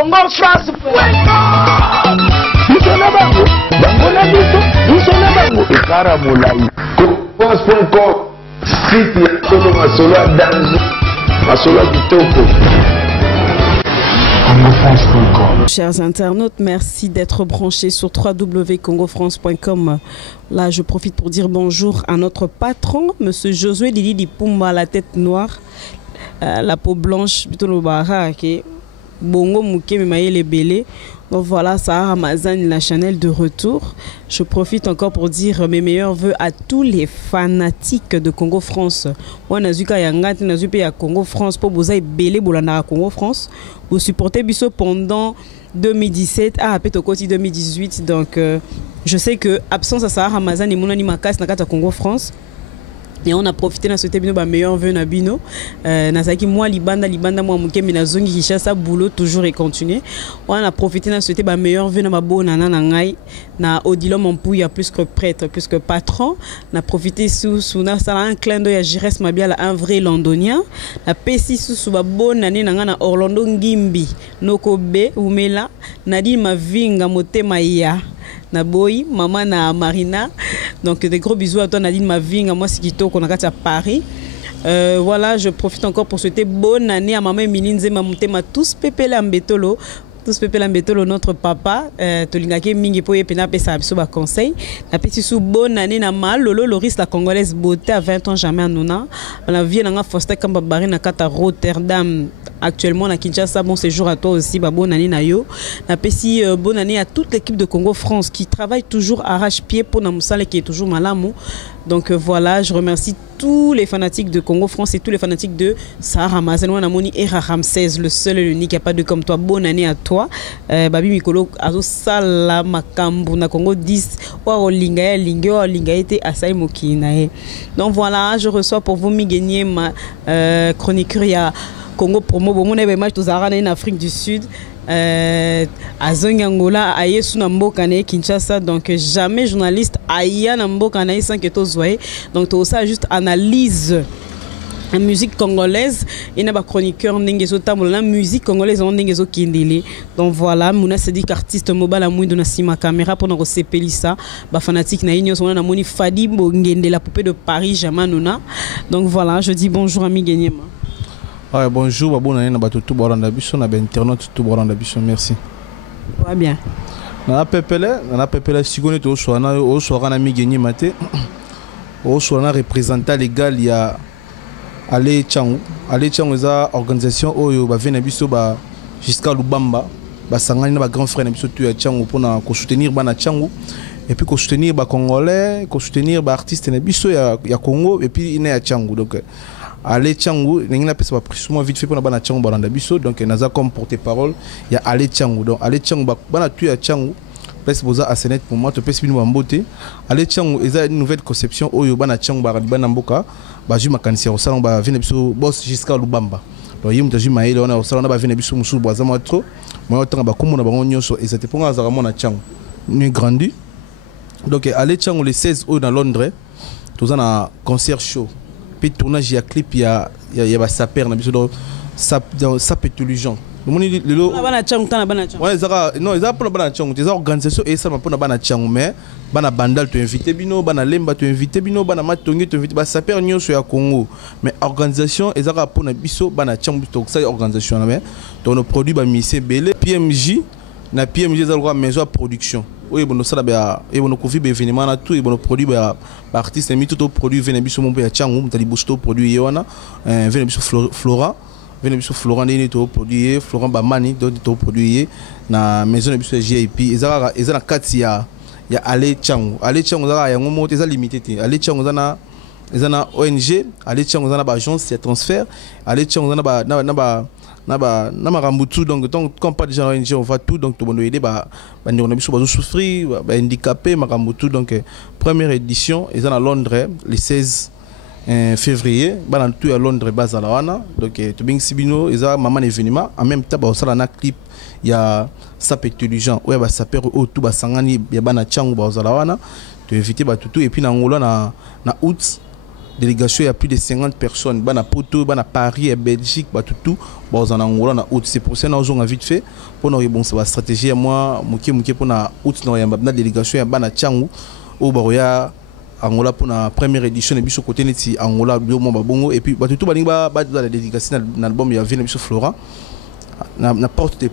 Congo France. Chers internautes, merci d'être branchés sur www.congofrance.com. Là, je profite pour dire bonjour à notre patron, Monsieur Josué Didi Dipumba, la tête noire, la peau blanche, plutôt le baraka, Bongo Mouké Maïle Belé. Donc voilà, Sahara Mazane, la Chanel de retour. Je profite encore pour dire mes meilleurs voeux à tous les fanatiques de Congo France. Moi, Nazuka Yangat, Nazuka Congo France, pour vous avez belé Bolanda Congo France. Vous supportez Bisso pendant 2017 à Petokoti 2018. Donc, je sais que absence à Sahara Mazane et mon animakas Nakata Congo France. Et on a profité de ce thème de meilleur vœu na bino nazaki moi libanda moi muke mina zongi kishasa boulot toujours et continuer. On a profité de ce thème meilleur vœu na mabona na ngai na Odilo Mompouya plus que prêtre plus que patron. Na profité sous na sala un clin d'œil à Jires Mabiala un vrai londonien. Na pesi sous ba bonne année na Orlando Ngimbi Nokobe Umela Nadine Mavinga Motema ya na boy maman na Marina. Donc des gros bisous à toi Nadine Mavinga, moi c'est Kito qu'on a à Paris. Voilà, je profite encore pour souhaiter bonne année à maman Mininze Mamutema tous Pepe Lambetolo. Tous Pepe Lambetolo notre papa Tolingake Mingi Poye Pena Pesa Abiso ba conseil. Na petit sous bonne année na mal Lolo Loris la congolaise beauté à 20 ans jamais Nona. On a vu na Foster Kamba Bari na Kata Rotterdam. Actuellement à Kinshasa, bon séjour à toi aussi, bonne année Nayo. Napesi bonne année à toute l'équipe de Congo France qui travaille toujours arrache-pied pour Namoussale qui est toujours malamou. Donc voilà, je remercie tous les fanatiques de Congo France et tous les fanatiques de Sahara Mazane. Namoni Era Ramsès, le seul et l'unique, il n'y a pas de comme toi. Bonne année à toi. Babi Mikolo, Azo Sala Makambu, na Congo 10, Olinga, Linga, Linga était à Saïmokinae. Donc voilà, je reçois pour vous Migenier, ma chroniqueur. Congo promo bon mon match to Zara en Afrique du Sud à Zongangola à Yesunambo Kane Kinshasa. Donc jamais journaliste aya Nambo Kane sans que to zoé. Donc tout ça juste analyse la musique congolaise et n'a pas chroniqueur n'engezo tambola la musique congolaise on n'engezo kindele. Donc voilà mona se dit qu'artiste mobile amui de nasima caméra pour nous sepeli ça ba fanatique na inyo on a moni Fadi Bongende la poupée de Paris Jamanona. Donc voilà, je dis bonjour ami Genyema. Ah, bonjour, bonne année, tout bon d'habitude, on a internaute tout bon d'habitude, merci. Ouais, bien. On a pepele, si on est au soir, on a mis gagné maté. Au soir, on a représentant légal, il y a Ale Tchangou. Ale Tchangou, c'est une organisation où va venir jusqu'à Lubamba. Sangani na grand frère Nabiso tu Tchangou pour soutenir Bana Tchangou. Et puis soutenir les Congolais, soutenir les artistes Nabiso, il y a Congo, et puis il y a Tchangou. Donc, Ale Tchangou, il y a un vite fait pour la Tchangou Baranda Bisso, donc il y a comme porte-parole, il y a Ale Tchangou. Donc Ale Tchangou, il y a Tchangou, place pour ça à Sénète pour moi, tu peux bien m'emboter. Ale Tchangou, il y a une nouvelle conception, où il y a Tchangou Baranda Mboka, je vais m'acancer au salon, je vais venir boss jusqu'à Lubamba. Donc il y a un mail, on a au salon, on va venir Moussou Boisama trop, moi autant bah comme on a bon nyonso, et c'était pour moi à Tchangou, nous grandi. Donc Ale Tchangou le 16 août dans Londres, tout un concert show. Puis tournage il y a clip il y a saper na biso donc ça pétulugent le monde le bana tchangu tana bana tchangu ouais ça non ils appellent bana tchangu des organisations et ça m'a pour bana tchangu mais bana bandal tu invité bino bana lemba tu invité bino bana matongi tu invité ba saper nyonso ya Congo mais organisation ils appellent pour na biso bana tchangu donc ça organisation là mais donc nos produits ba misé belé PMJ na PMJ za loi maison production. Oui, bon, ça là, et bon, Covid événement là tout, et bon, produit artiste, mis tout au produit, venez biso mon père Tchangou, t'as dit bousto produit Yoana, venez biso Flora, venez biso Florent n'est tout produit, Florent Bamani, tout produit, na maison biso JIP, ils ont la carte il y a Ale Tchangou, Ale Tchangou ça il y a un moment ils ont limité, Ale Tchangou ça ils ont ONG, Ale Tchangou ça na agence de transfert, Ale Tchangou ça na marambutu donc quand pas déjà ONG on va tout donc tout bon aider on a besoin souffrir handicapé marambutu donc première édition ils sont à Londres le 16 février dans tout à Londres base à la wana donc to bing sibino ils ont maman événement en même temps ça là na clip il y a Sap intelligent ouais ça perd au tout sangani ya bana Tchangou bas à la wana tu inviter tout et puis na ngolo na août délégation il y a plus de 50 personnes bana Poto bana Paris et Belgique ba tout ba en Angola na août. C'est pour ça nous on a vite fait pour nous bon ça stratégie à moi muke pour na août na ya délégation ya bana Tchangu au Baroya Angola pour la première édition et biso côté neti Angola bio mo babongo et puis ba tout balinga ba la dédicace na album ya Vina biso Flora na porte de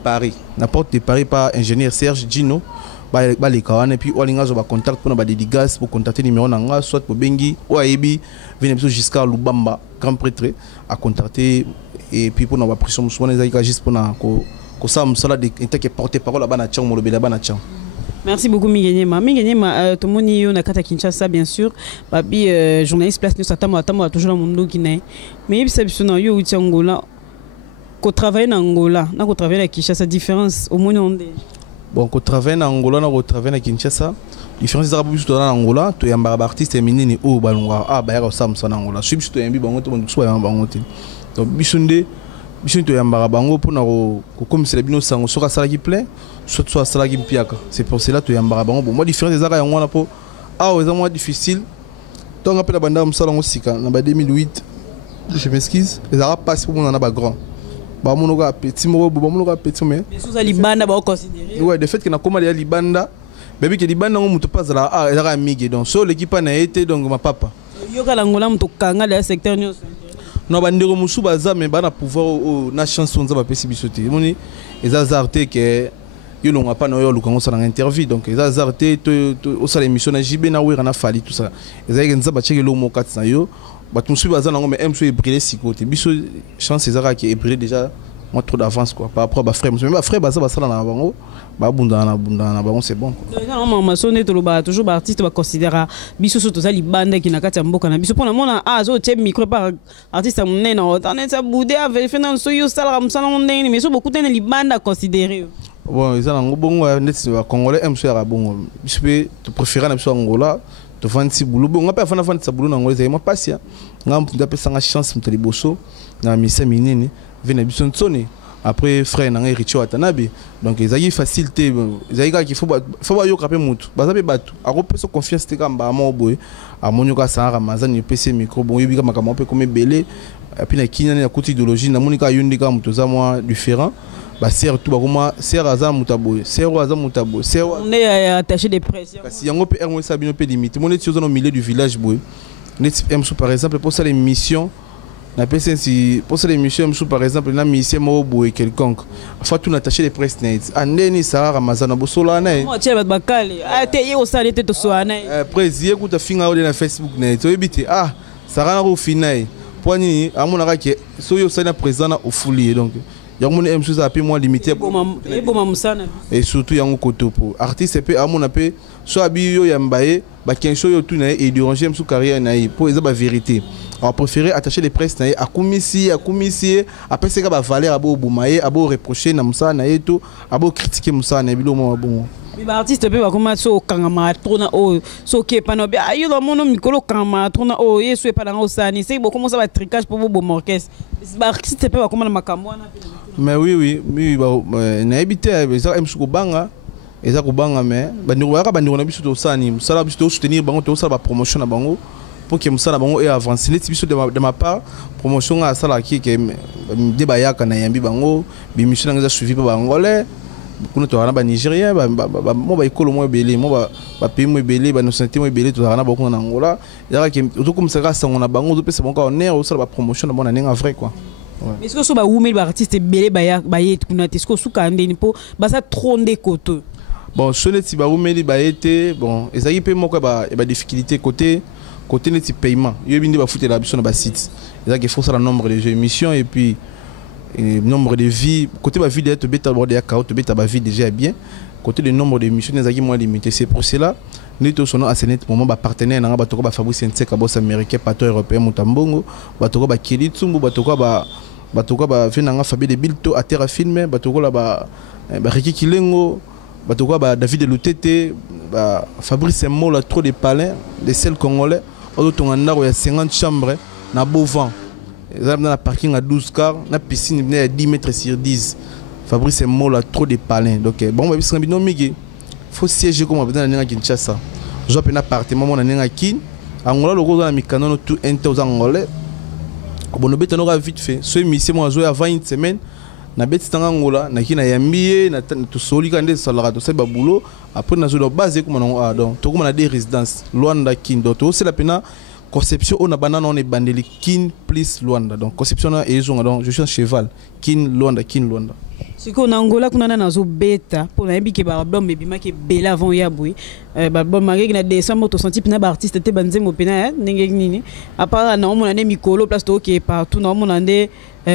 Paris par ingénieur Serge Gino ba les kawana et puis olinga zo ba contact pour na ba dédicace pour contacter numéro nanga soit pour bengi ou ayebi Vina biso jusqu'à Lubamba grand prêtre à contacter et puis pour na ba pression souvent les aïka juste pour na ko ça msala de qui porter parole là ba na tchang mo lobela ba na tchang. Merci beaucoup Mingenyema. Mingenyema, tout le monde est na kata Kinshasa bien sûr. Babi journaliste place nous attend toujours dans le monde qui n'est. Mais il s'agit de yo uti Angola. Ko travailler en Angola, na ko travailler à Kinshasa différence au monde. Bon, ko travailler en Angola, na ko travailler à Kinshasa. Différence des arabes en Angola, to yamba artiste minini o balonga ah ba ya sam en Angola. Subi to yambi bango to so yamba bango te. Donc bisunde to yamba bango pour na ko comme c'est bino sango soka sala qui plaît. Soit ça qui me piaque. C'est pour cela que tu es en bon. Moi, différence des arabes, on a pour c'est moins difficile. Tant qu'on appelle la bande aussi en 2008, je m'excuse. Les arabes passent pour moi, on a grand. Bah, mon gars petit, mon gars petit, mais. Sous Libanda, bah, considérer. Ouais, le fait qu'il y a comme les Libanda, bébé que Libanda, on ne peut pas là, les arabes migrés. Donc, sur l'équipe a été donc ma papa. Yoga l'Angola, on te kanga le secteur news. Non, bah, ndero musu baza, mais bah, na pouvoir na chance on za ba pesi bisoté. Moni, les azartés que yo longa pas na yo lukango sa na interview donc les azartés to au sala émission na JB na wira na fali tout ça les ayenza ba cheke lo mo kat na yo ba tumsu baza na ngombe emso e briller sikote biso chance ezaka qui est briller déjà moi trop d'avance quoi par rapport à frère mais ba frère baza basala na bango ba bunda na bango c'est bon non maman sonné to ba toujours ba artiste ba considérer biso so to za libanda qui na kati mboka na biso pona mona zo che micro par artiste monena otane sa boudé avec fait dans so yo sala msala ndeni mais so beaucoup tene libanda considérer. Bon, ils ont un bon Congolais, aiment ça bon. Je peux te préférer na Angola, te faire un petit boulot. Bon, on peut faire un petit boulot en Angola, c'est moi patient. On a ça chance de te liboso, na misa minene, venir bison sonner. Après frère na Richo Watanabe. Donc ils ont facilité, ils ont qu'il faut yo capé mutu. Bazabe batu. A repé so confiance te kamba mo boy. A monyoka sa Ramazan ni PC micro bon yebi kama kama comme belé. Et puis na kinya na côté idéologie na monika yundika mutoza moi différent. Bah serre tout bah serre azam mutabo serre azam mutabo serre on est attaché des pressions parce qu'il y a un peu erreur ça bien peu limite mon est au milieu du village boy net par exemple pour ça l'émission na pc si pour ça l'émission par exemple na mission mo boy quelconque faut tout attacher les presses net andeni ça ramazana bosola na moi tiens bakale ah te yo ça était to soana après zié ku ta finga na Facebook net to ebité ah ça rana au final poani amona ka so yo ça na présent na au foulier donc yango ne emsuza api moins limité et surtout yango kotopo artiste pe amona pe so abi yo yambaye ba kenso yo tout na et déranger emsu carrière na pour eza ba vérité on préférer attacher les presses na akumisi après c'est ka ba valeur abo bumaye abo reprocher na musa na yeto abo critiquer musa na bilo mo bon mais artiste pe ba koma so kangama trona o so ke pano be ayo lo mono mikolo kangama trona o yeso e pa na osani c'est beaucoup comment ça va tricage pour bo orchestre ba artiste pe ba koma na makambo na mais oui na habité ça emsu ko banga eza ko banga mais bandiro na biso to sani musala biso to soutenir bango to sala ba promotion na bango pour que musala bango et avancer net biso de ma part promotion à sala qui que débat ya kana yambi bango bi mission nga suivi pa bangolais kuna to na ba nigérien mo ba ikolo mo belé mo ba pays mo belé ba nationalité mo belé to na ba ko na Angola ya que to comme ça ça on a bango to pesa bango on est au sala ba promotion na bona ninga vrai quoi. Mais est-ce que ce ba oumel ba artiste belé ba yé kuna est-ce que suka ndeni po ba ça tronde côté bon ce net ba oumel ba été bon ezaki pe moko ba difficulté côté net paiement yo bindi ba fouter la biso na ba site ezaki faut ça le nombre de émissions et puis nombre de vies côté ba vie d'être beta bordé ya kaoto beta ba vie déjà bien côté le nombre d'émissions ezaki moins limité c'est pour cela neto sono asenet moment ba partenaire na ba toko ba Fabrice Nseka boss américain pato européen mutambongo ba toko ba Kelly Tsumbu ba toko ba venanga Fabien de Bilto à terre filmé ba toko la ba Riki Kilengo ba toko ba David Lutete ba Fabrice Mola trop de palais des sels congolais au tonganda il y a 50 chambres na beau vent dans la parking à 12 cars na piscine à 10 mètres sur 10 Fabrice Mola trop de palais donc bon ba bisanga bino migi faut siéger comme on a besoin de Kinshasa. Je peux appartement mon à Kin Angola le gros dans mikano tout inter aux angolais bon no beta no vite fait so mission moi jouer avant une semaine na beti tanga Angola na kina yambie na to soli kande salara to seba boulot après na zo do base comme on donc to comme na des résidences Luanda Kindo to c'est la pena conception on a banana on est bandeli kin plus Luanda donc conception na ezonga donc je suis un cheval kin Luanda siko na Angola kuna na zo beta pour na biki ba album bebima ke bela avant ya boui ba album mari na décembre to senti pina ba artiste te banzemo pena ndenge nini à part na on na mikolo place to ke partout na on ande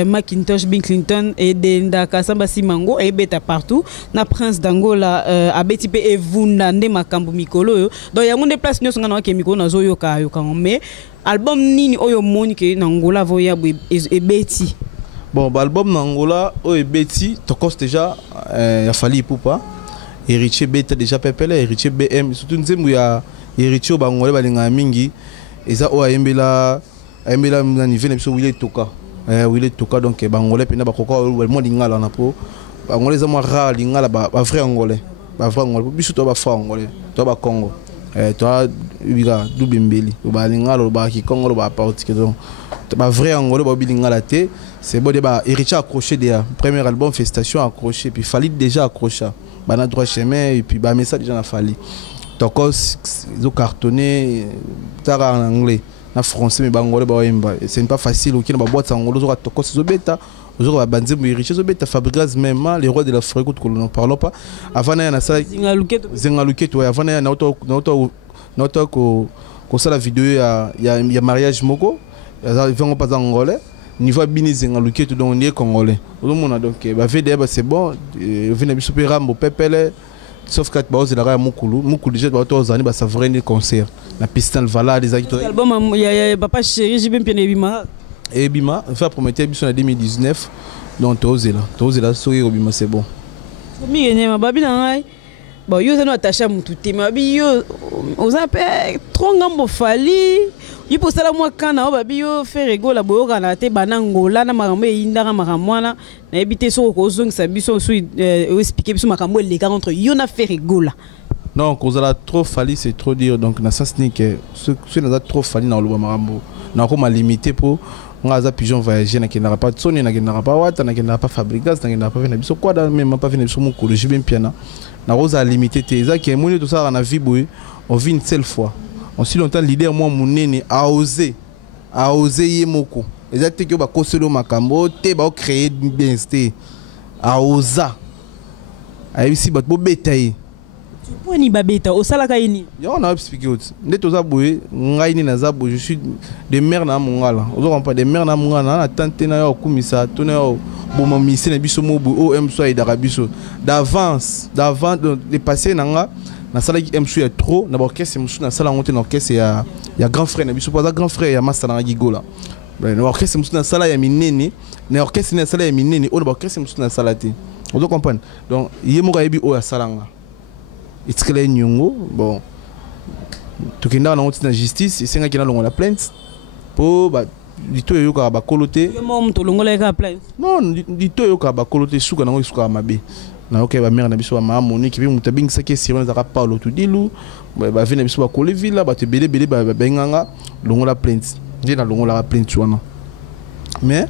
Macintosh, Bill Clinton et Denda Kasamba Simango et beta partout na Prince d'Angola a beti pe evundande makambo mikolo donc ya ngonde place nyonso ngana ke mikolo na zo yoka mais album nini oyo moni ke na Angola voya boui e beti. Bon, l'album Nangola, Betty, Tokos déjà, il a fallu Poupa, héritier Beta déjà Pepele, héritier BM, surtout nous il y a héritier Bangolais, Balinga Mingi, et ça, Aembela, niveau de Willy Toka, Willy Toka, donc Bangolais, Pena Bakoka, ou le monde Lingala na po, Bangolais, ça m'a rare, Lingala, vrai Angolais, vrai Angolais, puis surtout Bafra Angolais, toi Congo, toi, Dubimbeli, ou Lingala, ou Kikongo, ou Parti, donc, vrai Angolais, ou Lingala, c'est bon débat héritier accroché déjà premier album Festation accroché puis fallait déjà accroché bana droit chemin et puis bah message déjà na fallait donc ils ont cartonné tara en anglais en français mais bangolais ba yemba c'est pas facile OK na ba boîte angolais zo tokos zo beta zo ba banzembo héritier zo beta Fabregas même les rois de l'Afrique que nous ne parlons pas avant na ça zingaluket ouais avant na auto ko ça la vidéo il y a mariage moko ils vont pas angolais niveau binize ngaluke tout donc on congolais tout monde donc ba VD c'est bon venez super rambo pepele sauf que ba ose la mukulu déjà ba to zani ba savrer ni concert na pistan vala des acteurs album ya papa chéri j'ai bien bima et bima fait promettre biso en 2019 donc to ose là sourire bima c'est bon mi ngene babi na ngai bon yo zano attaché mutu te mabi yo ozape trop ngambo fali il pour ça moi quand na babi yo faire rigolo la boyo kana te banangola na makambo yindaka makambo na ebité so ko zongisa biso so expliquer biso makambo les gars entre yo na faire rigolo non cause la trop fali c'est trop dire donc na sens ni que ce na trop fali na lo makambo na ko ma limité pour ngaza pigeon voyager na kinara pas soni na kinara pas wata na kinara pas Fabregas na kinara pas venir biso quoi même pas venir sur mon collège bien piana na rosa limité te ça qui est moni tout ça na vie boy on vit une seule fois on si longtemps leader moi monene a osé yemoko exactement que ba koselo makambo te ba créer bien sté a osa ay si bat bo betaye tu peux ni babeta o sala kaini yo on a expliqué autre ndeto za boye ngai ni na za boye je suis de mère na mongala on comprend pas de mère na mongala na tante na yo kumisa to na yo boma misi na biso mobu om so ay darabiso d'avant de passer nanga na sala ki m est trop na orchestre musu na sala monter na orchestre ya grand frère na biso pas grand frère ya master na gigola na orchestre musu na sala ya minene na orchestre na sala ya minene o na orchestre musu na sala te on doit comprendre donc yemo ka yebi o ya salanga itikele nyungo bon tukenda na onti na justice senga kina longo la plainte po ba dito yo ka ba kolote mo mto longo la ka plainte non dito yo ka ba kolote suka na ngo suka mabe na ok ba mère na biso ba mama moni ki bi mutabing sake sirona za ka Paulo tudilu ba vina biso ba kole villa ba te belé ba benganga longo la plainte ndi na longo la plainte wana mais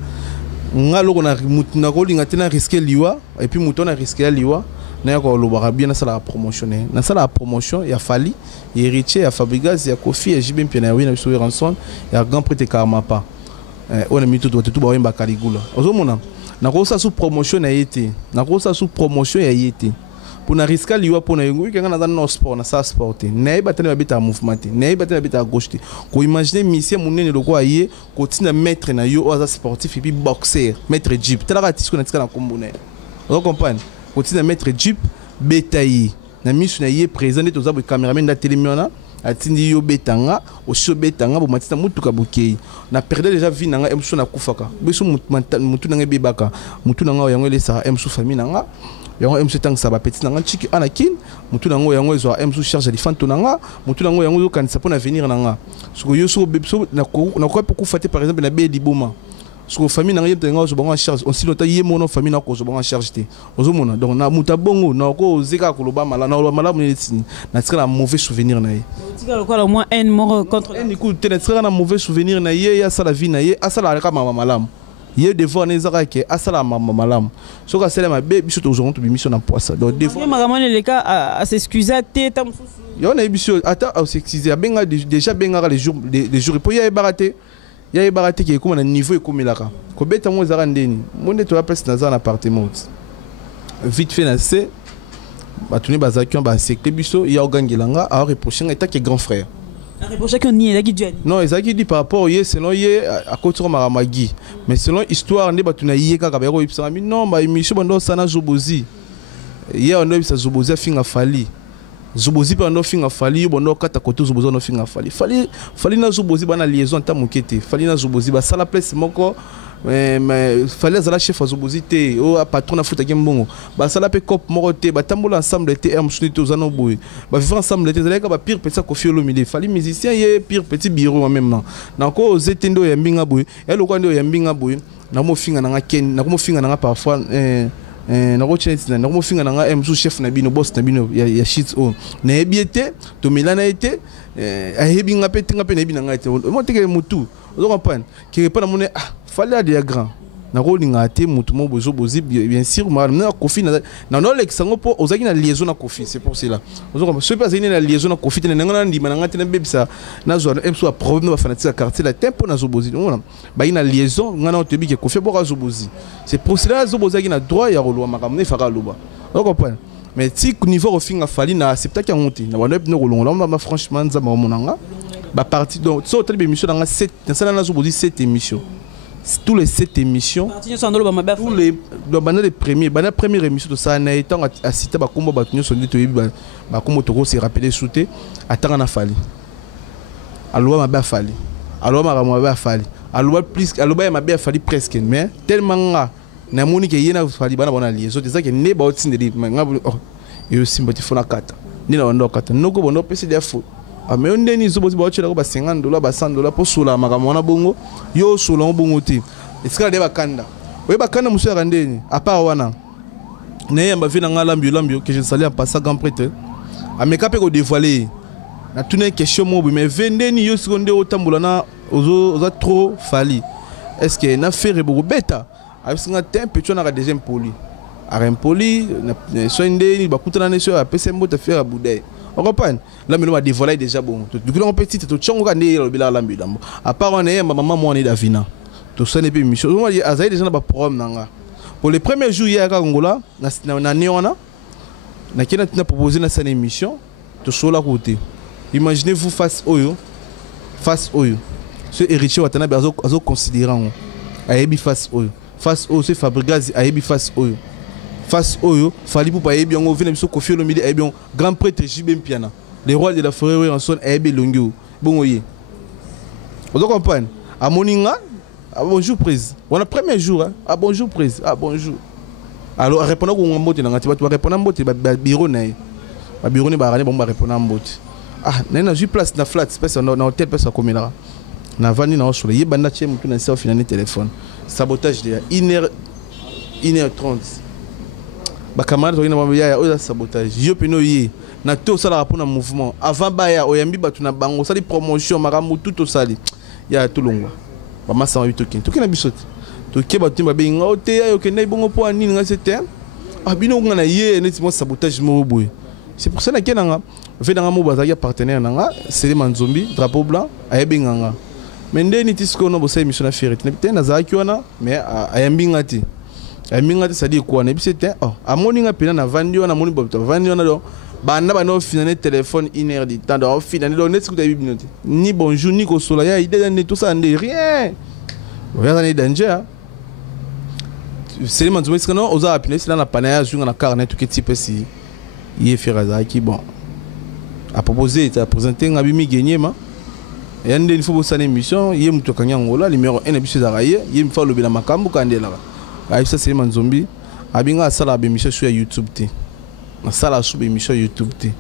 ngalo na mutuna ko linga tena risquer liwa et puis mutona risquer liwa na ko lo barabia na sala promotionner na sala promotion ya fali héritier ya Fabregas ya Kofi ya Jibim pena ya wina biso ranson ya grand prêtre Karmapa on a mis tout ba wemba Kaligula ozomona na ko sa sous promotion na yete na ko sa sous promotion ya yete pour na risquer liwa pour na yungu kanga na no sport na sa sporté na ba tena bita mouvement na ba tena bita gauche ko imaginer mission munene loko aye ko tina maître na yo oza sportif et puis boxer maître Jib tela ka tisiko na tika na kombone on comprend continue à mettre Jeep betayi na misu na yé présent to za bo cameraman da télémiona atindi yo betanga o so betanga bo matita mutuka bokei na perdre déjà vie nanga emso na kufaka biso mutu nanga bebaka mutu nanga yango elesa emso famille nanga yango emso tang sa ba petit nanga chiki anakin mutu nanga yango ezo emso charge de fanto nanga mutu nanga yango kanisa pona venir nanga soko yo so bebso na ko pour kufate par exemple na be liboma parce que famille n'a rien en charge on silota yé mon famille n'a ko en charge té ozomona donc na muta bongo na ko zeka ko loba mala na mala na tsika na mauvais souvenir na ye tika ko au moins un mort contre en écoute té na tsika na mauvais souvenir na ye ya sala vie na ye asala ka mama malam ye devant les arake asala mama malam so ka sala ma be biso to zonto bi mission na poisa donc devant magamane les cas à s'excuser té tam yo na biso ata à s'excuser benga déjà benga les jours pour ya baraté ya baraté qui est comme na niveau comme là ko beta mo zara ndeni monde to appelle na zara appartement vite fait na c'est batuni bazaki ba secte biso ya ogangelanga a reprocher état qui est grand frère a reprocher que ni là qui dit non ezaki dit par rapport ye selon ye à côté maramagi mais selon histoire ne batuna ye kaka ba ko ipsa non ba émission bando sana zobozi ye on a sa zobozi finga fali Zubozi pa no finga fali bono kata koto zubozi no finga fali na zubozi bana liaison ta mokete fali na zubozi ba sala place moko mais fali za la chef zubozi te o patron na futa kembongo ba sala pe cop moko te ba tambola ensemble te musuni to zano boy ba vivre ensemble te zaleka ba pire petit ko fiolo mili fali musicien ye pire petit bureau en même temps na ko zetendo ya mbinga boy e lokwa ndo ya mbinga boy na mo finga na ken na ko mo finga na parfois na ko cheneti na ko finga na msu chef na bino boss na bino ya shit on na ebiete to milana ete a hebi ngape tinga pe na bina ngate mo teke mutu ozo comprendre ki pas na mone fallait des grands na ko linga te mutu mo bozo bozi bien sûr na kofi na no l'exango po ozaki na liaison na kofi c'est pour cela ozo comprendre ce pas na liaison na kofi na ngana ndima na ngate na bebisa na zo mso a problème ba fanatique quartier la tempo na zo bozi ba ina liaison ngana o tebi ke kofi bo zo bozi c'est pour cela zo bozaki na droit ya rolo makamne faka loba ozo comprendre mais si niveau finga fali na accepta ki monter na wana no rolongo la franchement nza ba monanga ba partie donc so tele émission dans 7 dans ça na zo bozi 7 émissions tous les 7 émissions tous les les premiers la première émission de ça na étant à citer ba kombo ba tunyo sonde to yebi ba kombo to se rappeler souté atanga na fali aloba mabe fali aloba mabe fali aloba plus aloba mabe fali presque mais tellement na moni ke yena fali bana bona liaison c'est ça que ne ba otinde di ngabo et aussi mboti fona kata ni na ndo kata noko bono pesi defo mais on est ni zobozi ba otchela ko ba $50 ba $100 pour sola makamona bongo yo sola bongo ti esika de bakanda we bakanda muso ya ndeni à part wana ne yamba vina ngala lambio que je salue en passant grand prêtre ameka pe ko dévoiler na tune question mo mais vendeni yo seconde otambola na ozo trop fali est-ce que na faire beaucoup beta avec un tempo tu na deuxième poli arem poli na soindeni bakutana ne so apesa mbote faire à boudé on comprend là mais on va dévoiler déjà bon du coup on petit to tchongo ka ne bila lambi lambo à part on est maman moi on est davina tout ça n'est pas mission on a azai déjà na problème nanga pour les premiers jours hier à Angola na neona na kina tina proposer na cette émission to sola côté imaginez-vous face oyo ce héritier watana bazo considérant ayebi face oyo c'est Fabregas ayebi face oyo fali pour pas bien on vient biso Koffi Olomide et bien grand prêtre Jibem Piana les rois de la forêt en son ayebi longo bongoye vous comprenez à moninga bonjour prise on a premier jour ah bonjour prise ah bonjour alors répondre ko mbote na ngati ba répondre mbote ba bureau na ba bureau ni ba rani bon ba répondre mbote ah na j'ai place na flat space na hôtel place comme là na vani na osolo yebanda tche mutu na selfie na téléphone sabotage de 1h30 ba camarade to ina ba ya oza sabotage yo peno yi na to sala rapona mouvement avant ba ya oyambi batu na bango sali promotion maramu tout sali ya to longwa ba masa wa bitoki to kina bisote to ke batu ba benga o te yo ke na bongo po anini nga c'était ah bino ngana ye neti mo sabotage mo boy c'est pour ça na kenanga ve na mo bazaki partenaire nanga c'est Manzombi drapeau blanc ayebenganga mais ndeni tisko no bosa émission na ferret na na zaki wana mais ayambingati ça dit quoi na bisete oh amoninga pena na vandi wana moni bobto vandi wana do banda bana ofinaner téléphone 1h du temps do finaner do net skuta bibinoti ni bonjour ni ko sola ya ide ne tout ça ndé rien oya na danger c'est Manzombi parce que non oza apine c'est dans la panaya junga na carnet tout que type si yé ferazaki bon a proposé à présenter ngabimi gagner ma et il faut bosser l'émission yé muto kanyangola numéro 1 ebiso zaraye yé mfa lobela makambo kandela ah ça c'est Manzombi abinga sala émission sur YouTube té na sala sous émission YouTube té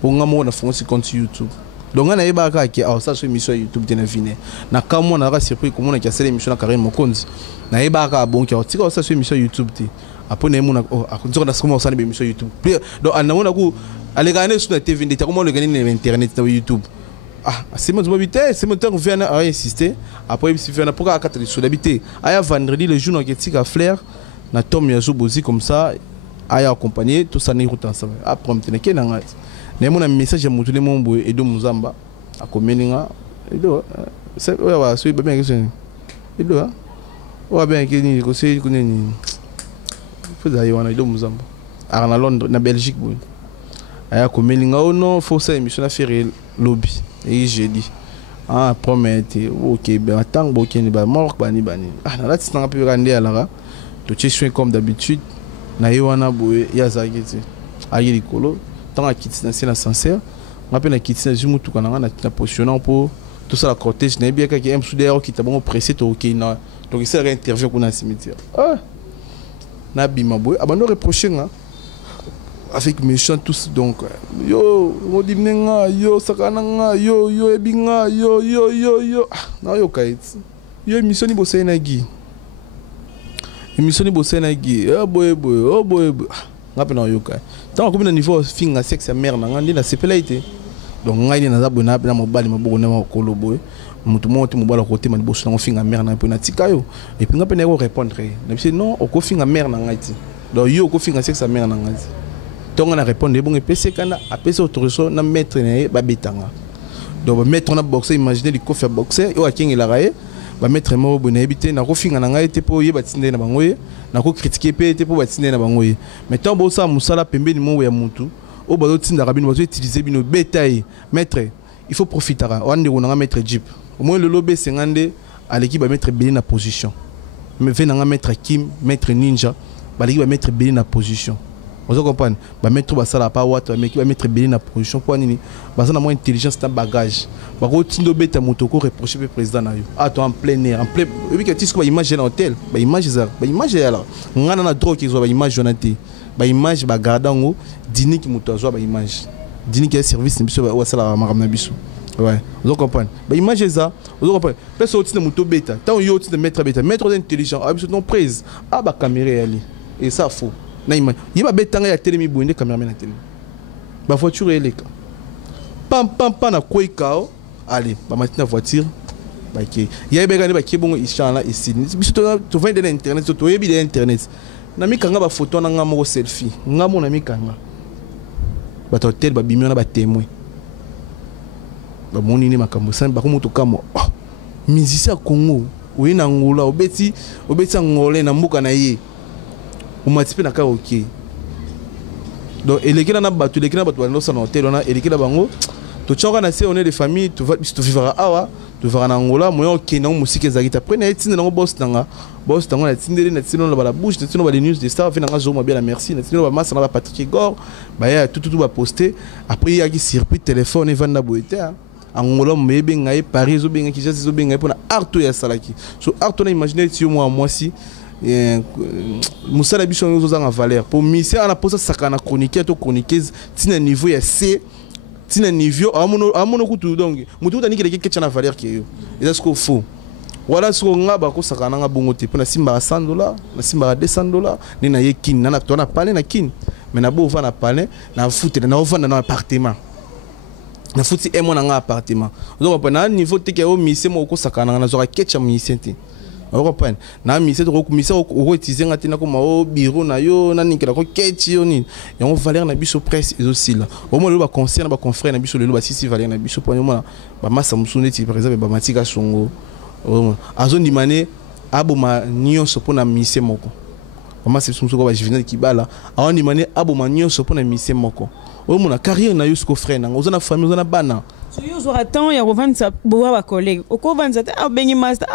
pour ngamo na foncer compte YouTube donc on a ébaka qui a ça sur émission YouTube de Navine na comme on a surpris comme on a cassé l'émission na Karim Mokonzi na ébaka bon qui a tika ça sur émission YouTube te après na mona on a comment ça émission YouTube donc on a ko aller gagner sur la TV de comment le gagner sur internet sur YouTube c'est mon habité c'est mon temps vient à insister après il suffit na pour à 4 sur l'habité aya vendredi le jour on a tika Flair na Tom Yazo Bozi comme ça aya accompagner tout ça ni route ensemble après on tenait que na un message à mon monde et de Muzamba à Komeninga et de c'est ouais c'est bien que c'est et de ouais bien que ni conseil que ni faut d'ailleurs on a de Muzamba à Londres na Belgique boy à Komeninga oh non faut ça émission à faire lobby et j'ai dit promette ok ben attends bon qui ni ba mort bani na là c'est un peu randé à la tu te soin comme d'habitude na yoana boy ya zageti ayi likolo tant à quitter c'est l'ascenseur on appelle à quitter zumu tout quand on a positionné pour tout ça la cortège n'est bien qu'il aime soudain qui t'a bon pressé to OK na donc il s'est interview qu'on a cimetière na bima boy abandon reprocher avec méchant tous donc yo modi nenga yo sakana yo ebinga yo na yo kait yo émission ni bossé na gi boy ngapena yoka tant comme na niveau finga sexe mère na ngandi na sepelaité donc ngai na zabona na mobali maboko na makolo boy mutu monte mobala côté ma liboso na finga mère na pona tikayo et puis ngapena ko répondre na bisi non oko finga mère na ngai ti donc yo ko finga sexe mère na ngai donc on a répondre bon PC kana apesa autorisation na maître na ba betanga donc ba maître na boxer imaginer li ko faire boxer yo akingi la raé ba maître mo bona ebité na ko finga na ngai te po yeba tinde na bangoye na ko critiquer pe te po batinde na bangoye mais tant bo ça musala pembeni mo ya mutu o ba tinda rabino ba utiliser bino bétail maître il faut profiter on de na maître jeep au moins le lobé 50 à l'équipe ba mettre belé na position mais venanga maître Kim maître Ninja ba l'équipe ba mettre belé na position vous comprenez ba mettre ba sala pa watt mais qui ba mettre belé na position pour nini ba ça na moins intelligence ta bagage ba ko tindo beta moto ko reprocher le président na yo toi en plein air en plein oui que tu sais ba image na hôtel ba image là ngana na drogue qui zo ba image jonati ba image ba gardango dini ki moto zo ba image dini qui service ni biso ba sala maramna biso ouais vous comprenez ba image ça vous comprenez parce que tu moto beta tant yo tu mettre beta mettre intelligent absolument prise ba caméra ali et ça faux na image yiba betanga ya télé mi bonde caméra na télé ba voiture eleka pam na koikao allez ba maintenant voiture ba ki ya be gani ba ki bongo ishala ici biso to vendre na internet to yebi de internet na mikanga ba photo na ngamo selfie ngamo na mikanga ba hotel ba bimio na ba témoin ba moni ni makambo san ba ko moto kamo musicien Congo oui na ngola obeti ngole na mbuka na ye o matipe na ka OK donc elekina na batu ba ça na hôtel on a elekina bango to tchoka na se on est de famille tu vivra awa tu vivra na ngola moyo OK na musique ezakita après na etinde na boss tanga na tindeli na tino na ba la bouche na tino ba les news de star vina nga zo bien la merci na tino ba massa na ba Patrick Igor ba ya tout ba poster après il y a qui circuit téléphone et vanda boité angola mebe ngai Paris zo benga ki zo benga pour na arto ya salaki so arto na imaginer ti moi si musala biso nous en valeur pour mission à la poste sakana chroniqueur to chroniqueuse tina niveau ya C tina niveau amono kutu donc mutu tani kele ke tchana valeur ki yo est-ce qu'il faut voilà ce qu'on a ba ko sakana nga bongo te pona simba $100 na simba $200 ni na yekin na to na palais na kin mais na bo va na palais na foot na vendre dans appartement na foot et mon appartement donc pona niveau te ke o mission mo ko sakana na zo ka ketcha mission te européenne na mise to mise o utiliser ngati na ko ma bureau na yo na nikela ko keti yo ni ya on valeur na biso presse et aussi là au moins le ba concert ba confrère na biso le ba sisi valeur na biso pour moi ba massa musuneti par exemple ba matika songo azo ndimane aboma nyonso pona mise moko ba massa musungo ba juvenal kibala azo ndimane aboma nyonso pona mise moko au moins carrière na yo sko frère na ozana famille ozana bana Yo zora temps ya revendre boa ba collègue. Oko vendre ça bengi master.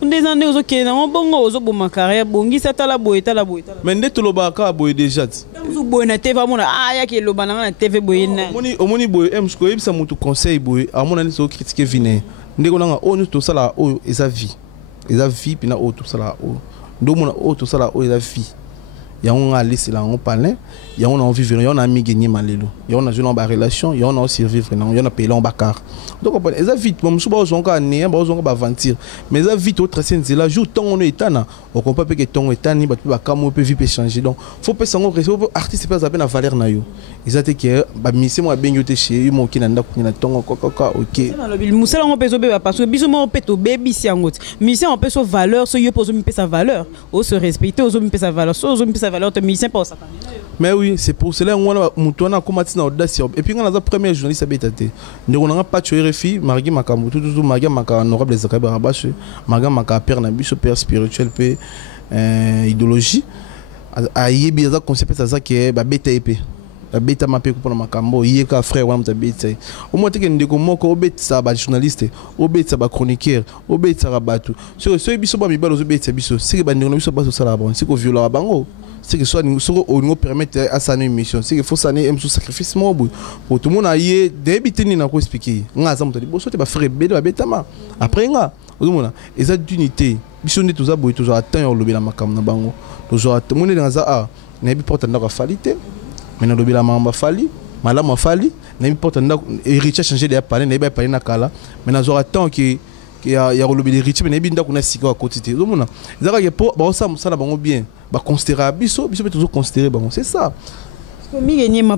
On des années ozo kena on bongo ozo bo ma carrière bongi ça ta la boeta. Mais ndete loba ka boye déjà. Ozo boena TV amona ya ke loba na TV boyena. Omoni boye msko yebisa mutu conseil boye amona ni so critiquer vine. Ndeko nanga onu to sala o eza vie. Eza vie pina o to sala o. Ndo mona o to sala o eza vie. ya on a laissé là on parler ya on a vivre ya on a mi gagner malelo ya on a joué dans ba relation ya on a survivre non ya on a payé en bakar donc on ça vite bon souba on ka né ba on ba aventure mais ça vite autre scène c'est là jour temps on est étana on comprend pas que temps étani ba ba kamo peut vivre changer donc faut pas s'en rester artiste pas à valeur na yo exacte que ba mission moi benyo te chez mo ki na ndako ni na tongo kokaka OK musala on peut zo parce que biso mo peut to baby si angot mission on peut so valeur so yo poso mi sa valeur o se respecter o zo mi sa valeur so zo mi sa valeur te mission pas ça. Mais oui, c'est pour cela qu'on a mutuana combattu dans audace et puis quand on a premier journaliste habitate nous on a pas tué refi margi makamu tout margi maka honorable Zakaria Barabache margi maka père na biso père spirituel pe idéologie a yebi za concept ça qui ba beta épée la beta mapé pour makambo yeka frère wa mta beta au moins que ndeko moko obet ça ba journaliste obet ça ba chroniqueur obet ça rabatu so biso ba mibalo zo beta biso c'est ba ndeko biso ba so sala bon c'est ko viola bango c'est que soit nous permettre à sa émission c'est que faut s'aner un sacrifice moi pour tout le monde aille d'habiter ni na ko expliquer nga za mutali bo so te ba frère beta ba betama après nga ozomona eza d'unité biso ne toza boy toujours atteint lobela makambo na bango toujours atteint na za a na bi porte ndako falité mais na lobela mamba fali malamu fali na bi porte ndako héritier changer de parler na ba parler na kala mais na zo atteint que ya lobela héritier mais na bi ndako na sika à côté ozomona ezaka ke po ba ça na bango bien ba considérer biso peut toujours considérer bon c'est ça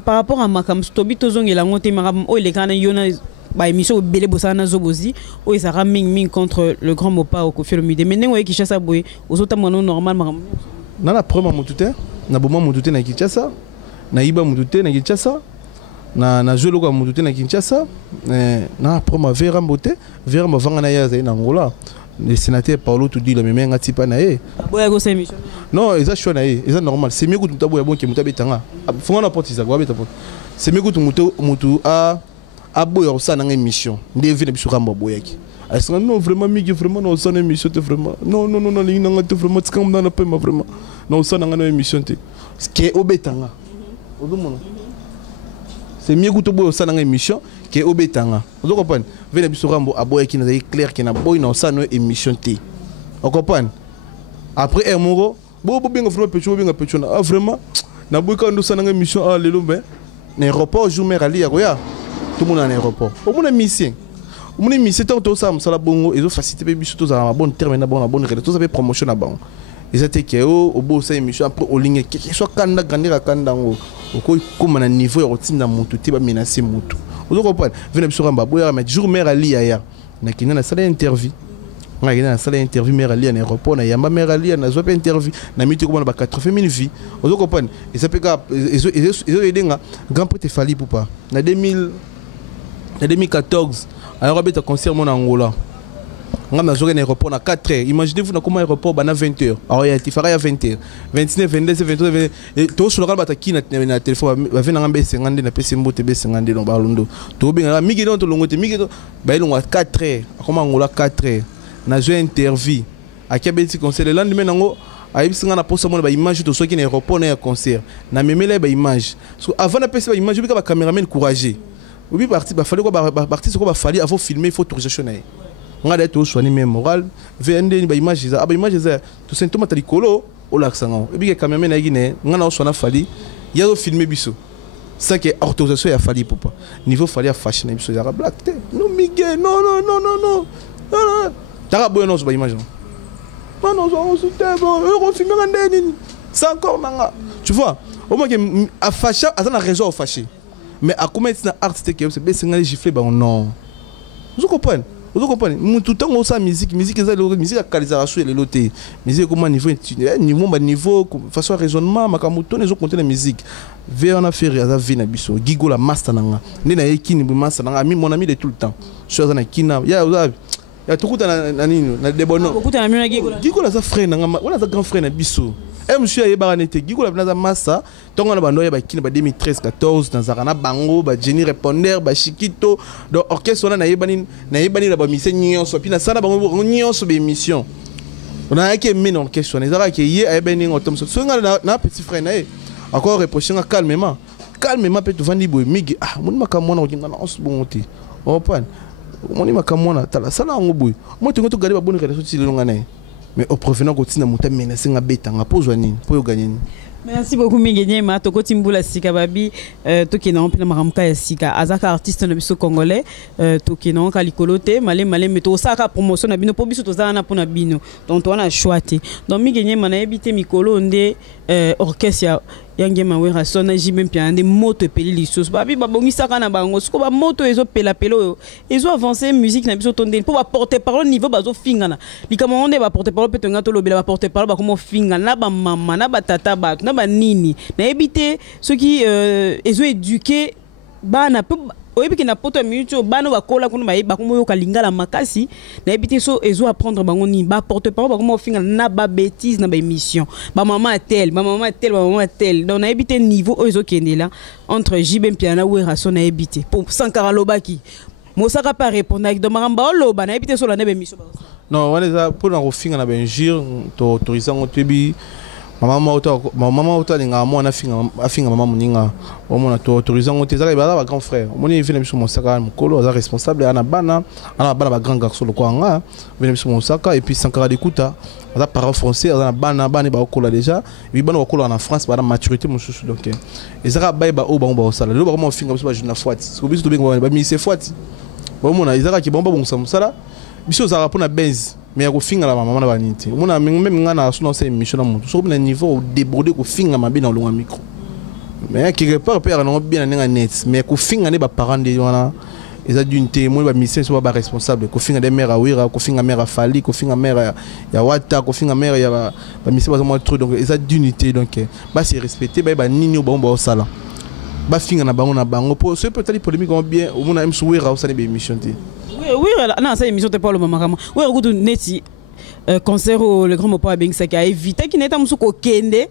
par rapport à makam stobi tozongela ngote makam o le kana yona ba émission belé bosana zobozi o ça raming contre le grand Mopa au Koffi Olomide mais nengo Kinshasa boy ozota mono normal makam na la preuve mutute na boma mutute na Kinshasa na iba mutute na Kinshasa na jolo kwa mutute na Kinshasa na preuve vera mbote vera mavanga na ya za na Angola le sénateur Paulo tout dit le même ngati pa na e boya go émission non eza choix na e eza normal c'est mieux que tout boya bon que muta betanga fonga na porte ça beta porte c'est mieux que tout mutu a boya ça na émission ndeve na biso kamba boya ki est-ce que non vraiment migi vraiment non ça na émission te vraiment non li na ngate vraiment tikam na pe ma vraiment non ça na émission te ce qui est obetanga odomona c'est mieux que tout boya ça na émission qui est obetanga vous comprenez venez biso rambo aboya qui na clair qui na boy na ça no émission té vous comprenez après un moro bo bien vraiment pecho na vraiment na boy quand nous ça na émission ah lelo ben na aéroport jour mère ali ya tout le monde en aéroport au monde mission tant ça ça la bongo et zo facilité biso to za bonne terme na bonne relation ça fait promotion na bon et ça que au beau ça émission après au ligne qui soit kanda grandir kanda ngo ko comme na niveau ya rotina mutu te ba menacer mutu vous comprenez venez biso ramba boya mais jour mère ali ya na kina na sala interview na kina na sala interview mère ali en aéroport na yamba mère ali na zo pe interview na miti ko ba 80,000 vies vous comprenez et ça peut et edenga grand prix te fali pour pas na 2014 alors abeta concert mon Angola ngam na aéroport na 4h imaginez-vous na comment aéroport bana 20h alors il fera ya 20h 29 22 23 et to sur le bata ki na téléphone va venir ngambe 50 na pc mbote be 50 no balondo to benga migi don to longote migi to ba ilongwa 4h comment Angola 4h na jo interview akabeti concert le lendemain nango ayibisinga na posa mona ba image to soki na aéroport na ya concert na memela ba image so avant na pc ba image bika ba cameraman courageux oui parti ba fallait quoi ba parti ce ko ba fallait avant filmer faut autorisation na nga d'être soigné même moral vende ba image za ba image za to sentoma ta likolo o laksanga et puis cameraman na gine nga na soina fallait ya zo filmer biso ça que autorisation ya fallait pour pas niveau fallait fashion biso ya black non miguel non tara boyo no ba image non on se tait bon on filmer ngandeni c'est encore nanga tu vois au moins que a fâcher a na raison à fâcher mais à comment c'est un artiste qui c'est baisser les gifler ben non vous comprenez tout temps on sa musique ça musique à qualisation et les lotés musique comment niveau façon raisonnement makamuto les autres compter la musique vers on a fait à vie na biso gigo la master nanga ni na ekini bu master nanga mon ami de tout le temps chose na kina ya tukuta na nini na debono tukuta na mimi na gigo la za frère nanga wala za grand frère na biso monsieur ayeba nete gigo la bnaza massa tonga na bando ya bakini ba 2013 14 dans zarana bango ba Jenny répondeur ba Chiquito donc orchestre na yebani na ba mission nyonso puis na sala bango nyonso be émission on a que men orchestre na zara que ye ayebani ngotom so nga na petit frère na encore reprocher calmement peut te vandi boy migi ah mon makamona okinga na os bonté open mon makamona tala sala ngo boy mo tengo to gari ba bonne relation ti le longa na mais au provenant continue à monter menacer nga beta nga pose nini pour gagner Merci beaucoup Mingénie ma toko timbula sika babi toki na mpina makamka ya sika azaka artiste na biso congolais toki na ka likolote malé meto saka promotion na bino po biso tozana na pona bino donc on a choisi donc Mingénie mana ebité mikolo nde orchestre yange mawera sona jibem piande moto peli lisos babi babongisaka na bango siko ba moto ezo pela pelo ezo avancer musique na biso tonde po ba porter parole niveau bazo fingana likama onde ba porter parole peto ngato lobela ba porter parole ba komo fingana na ba mama na ba tata ba na ba nini na ebité ceux qui ezo éduquer bana pe oyebi ki na poto minute bana bakola kuna ba komo yoka lingala makasi na ebité so ezo apprendre bango ni ba porter parole ba komo fingana na ba bêtise na ba émission ba maman tel donc na ebité niveau ezo kende là entre Jibem Piana Wera so na ebité pour Sankara Lobaki Mosaka pas répondre avec de maramba loba na ebité so la na ba émission non on est pour na finga na benjir to autorisant tebi maman auto linga mwana afinga maman muninga omona to autorisant otezaka ba grand frère omoni vient biso mosaka mukolo aza responsable ana bana ba grand garçon ko anga vient biso mosaka et puis Sankara d'écouta aza parent français aza bana ba okola déjà et bana okola en France ba maturité mususu donc ezaka ba o ba osala lo ba comment finga biso ba jeune fouati ko biso to benga ba mi se fouati omona ezaka ki bomba bonsa musala biso za rapona benz mais ko finga la maman na baniti omona même ngana suna c'est émission na mutu so na niveau déborder ko finga mabe na longa micro mais quelque part père na bien na net mais ko finga ne ba parents de wana eza d'unité moi ba mission so ba responsable ko finga de mère awira ko finga mère afali ko finga mère ya wata ko finga mère ya ba mission ba mo trop donc eza d'unité donc ba c'est respecter ba nini ba sala ba finga na bango pour ce peut-être polémique bien omona même so wira ça des émissions oui non ça émission t'es pas le maman oui écoute neti concert au le grand mopo à Bengsaki a évité qui n'était musuko kende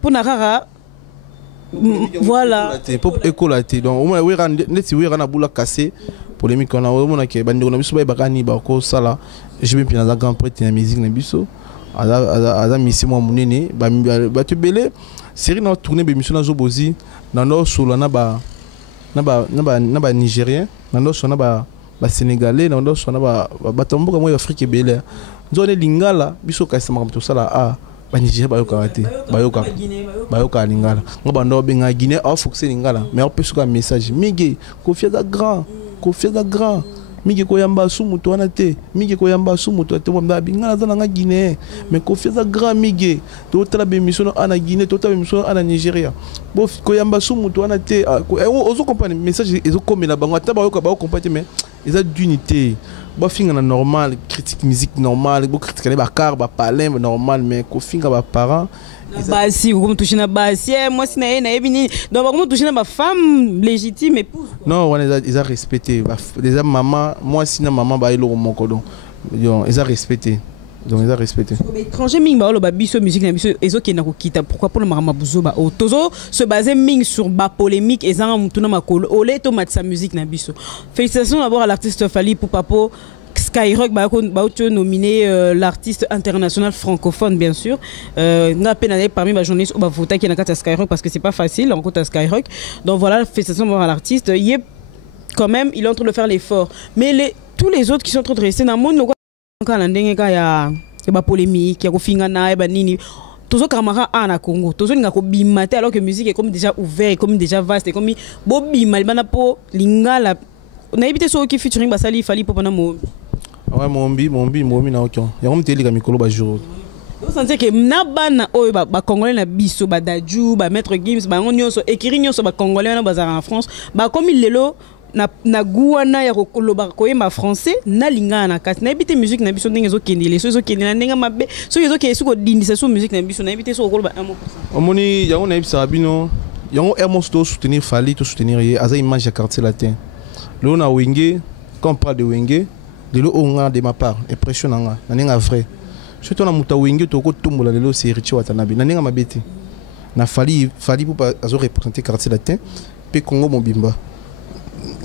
pour narara voilà pour écolater donc au moins oui neti oui na bula cassé polémique on a au moins que bandi on a biso ba bakani ba ko sala je vais bien dans grand prêtre na musique na biso ada mission mo munene ba tubele série na tourner be mission na zobozi na no solo na ba nigérien na no solo na ba sénégalais na ndo sona ba batamboka mo Afrique bele nzone lingala biso kasema comme tout ça là ah ba Nigeria ba yoka lingala ngoba ndo benga Guinée a foxé lingala mais on peut sur un message migi confiance à grand migi ko yamba su mutu wana te migi ko yamba su mutu te mba bingala za na Guinée mais confiance à grand migi to tala be mission ana Guinée to tala be mission ana Nigeria bo ko yamba su mutu wana te ozo comprendre message ezo comme na bango ta ba yoka ba comprendre mais ils ont d'unité ba finga na normal critique musique normal bo critiquer ba car ba palin normal mais ko finga ba parents basi comme toucher na basi moi si na ebini donc comme toucher na ba femme légitime épouse non on ils a respecté déjà maman moi si na maman ba ilo moko donc ils a respecté donc ils a respecté étranger ming ba lo ba biso musique na biso ezokenda ko kita pourquoi pour le marama buzoba tozo se baser ming sur ba polémique ezanga mutuna makolo ole to matsa musique na biso félicitations d'abord à l'artiste Fally Ipupa Skyrock ba nominé l'artiste international francophone bien sûr na peine parmi ma journaliste ba vota qui na kata Skyrock parce que c'est pas facile en côté Skyrock donc voilà félicitations à l'artiste il est quand même il est en train de faire l'effort mais tous les autres qui sont en train de rester dans le monde quand ndenge ka ya ba polémique ya ko fingana ba nini toujours kamara na Congo toujours nga ko bimate alors que musique est comme déjà ouvert comme déjà vaste comme bo bimal bana po lingala na évité so qui featuring ba sali Fally Ipupa na mo ouais mombi na okon ya comme teli ka mikolo ba jour vous sentez que na bana oyo ba congolais na biso ba Dadju ba maître Gims ba ngonyoso écrit nyoso ba congolais na bazar en France ba comme lelo na guana ya koloba koyema français na lingana na kati na ebité musique na biso ndenge ezokendele so ezokendela ndenge mabe so ezokende so kodindisa so musique na biso na ebité so koloba 1%. Omoni yango na ebisa bino yango Hermos to soutenir Fally to soutenir ye aza image ya quartier latin le na wenge quand on parle de wenge de lo onga de ma part impression nga na ninga vrai surtout na muta wenge to ko tumbola lelo c'est Richie Watanabe na ninga mabete na Fally Ipupa azo représenter quartier latin pe Congo Mobimba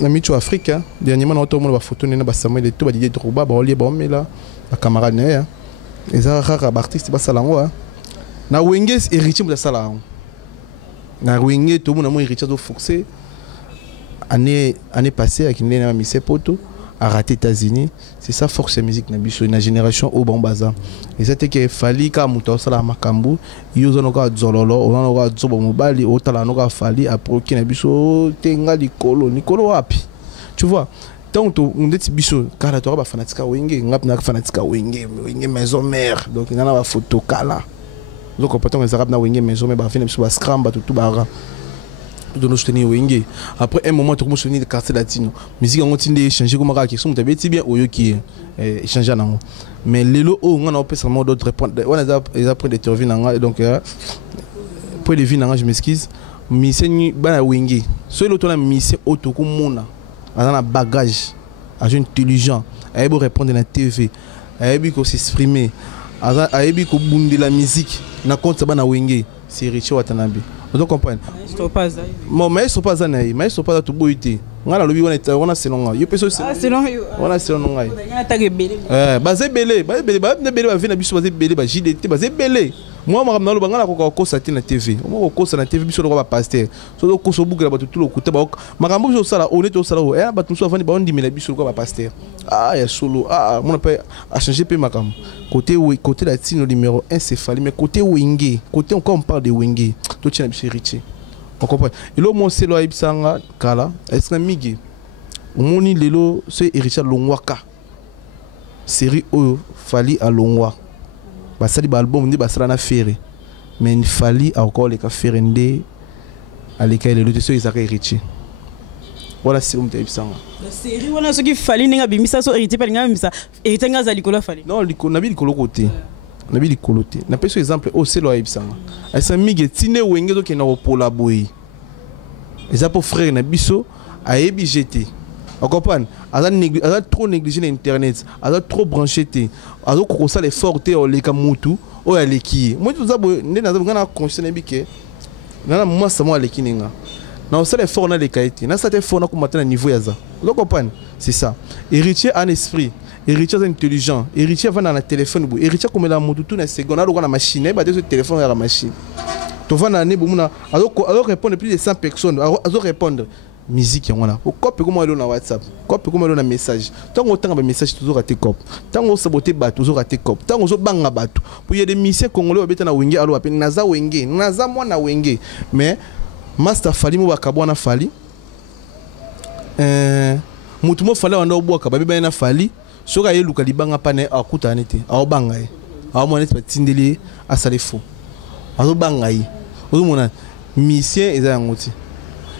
na micho Afrique dernièrement na oto mo ba photo na ba Samuel Eto'o ba Didier Drogba ba olie ba mela ba camarade na eza rara ba artiste ba salango na wenge Richie mo salango na wenge to mo na mo Richie do foxé année passée avec une na mise poto a raté États-Unis. C'est ça force la musique na biso na génération au bon bazar. Et c'était que fali ka muto sala makambu, yo zo noka zololo, o noka zobo mobali, o tala noka fali après ki na biso tenga Nikolo wapi. Tu vois? Tant que on dit biso kala to ba fanatika wenge, ngap na fanatika wenge maison mère. Donc nana ba photo kala. Donc on peut les arabes na wenge maison mais ba fina biso ba scram ba tout bara. De nous soutenir wenge. Après un moment tout le monde soutenir le quartier latino. Musique on continue changer comme ça qui sont t'avais bien oyo qui changer nango. Mais lelo on a pas seulement d'autres répondre. On a ils apprennent des interviews nanga donc pour les vie nanga je m'excuse. Mission bana wenge. Seul auto na mission auto ko mona. Un bagage, un jeune intelligent, il peut répondre à la TV, il peut s'exprimer, il peut bounder la musique, na compte ça na wenge, c'est Richie Watanabe. Vous comprenez? Mon maître pas ça naï, maître pas tout boité. On a le lobby on a selon yo peso selon on a selon ngai. Basé belé va venir biso basé belé ba JDT basé belé. Moi ma ramna lo bangala ko ko sa na TV. Moi ko sa na TV biso lo ba pasteur. So ko so bugala ba tout lo kuta ba makambo so sala honnête o sala o ba tout so fani ba on dimela biso lo ba pasteur. Ah ya solo mon pas a changer pe makambo. Côté latino numéro 1 c'est fali mais côté wenge, côté encore on parle de wenge. Tout tient biso Richie. On comprend. Et là, mon selo ibsanga kala, est-ce que migi, moni lelo c'est Richard Longwaka. Série O fali à Longwa. Bah ça dit album dit bah ça na ferré. Mais il fallait encore les cas ferrendé à l'école les autres ils arrêtent Richie. Voilà c'est mon ibsanga. La série on a ce qu'il fallait n'inga bimisa so hérité pas n'inga bimisa hérité n'inga zalikolo fallait. Non, nabi likolo côté. Nabi likolo côté. Na peso exemple au selo ibsanga. Esa migi tine wenge to kena opola boy. Les pour frère na biso a ebi jeté. On comprend? Aza trop négligé l'internet, aza trop branché té. Aza ko ça les forté o le kamutu o ya leki. Moi tout ça ne na ngana conscient bike. Na moi ça moi leki ninga. Na ça les fort na les kaiti. Na ça te fort na ko matin niveau yaza. On comprend? C'est ça. Héritier en esprit. Héritier intelligent, héritier va dans le téléphone, héritier comme la moto tout na seconde, alors la machine, bah ce téléphone à la machine. Tu vas dans l'année, alors répondre plus de 100 personnes, alors répondre musique voilà. Au copie comment elle est dans WhatsApp, copie comment elle est dans message. Tant autant de message toujours à tes copes, tant on saboter bat toujours à tes copes, tant on banga bat. Pour y a des missions congolais au na wenge, alors appelle naza wenge, naza moi na wenge, mais master fali mo bakabwana fali. Mutu mo fali wana oboka babi na fali. Soka ye luka libanga pane akuta nete a obanga ye a mo nete batindeli asale fo a obanga ye o mona mission eza ngoti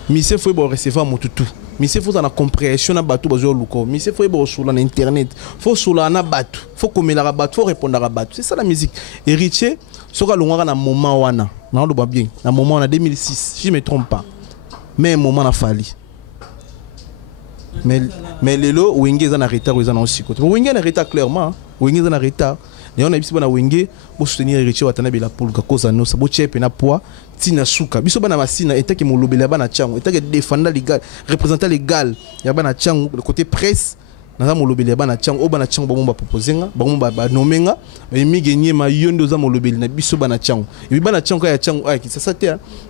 mission faut recevoir motutu mission faut na compréhension na batu bazo luko mission faut bo sur na internet faut sur na batu faut komela batu faut répondre à batu c'est ça la musique héritier soka longwa na moment wana na lo ba bien na moment en 2006 si je me trompe pas mais un moment na fali. Mais lelo wenge za na retard ou za na aussi côté wenge na retard clairement wenge za na retard et on a biso na wenge pour soutenir Richie Watanabe la pour ka cause no sabo chepe na poids tina suka biso bana masina et que mo lobela bana chango et que défendre légal représentant légal ya bana chango le côté presse na mo lobela bana chango o bana chango ba mo ba proposer nga ba mo ba nommer nga ba mi gagner ma yondo za mo lobela na biso bana chango et bana chango ya chango ay ki ça te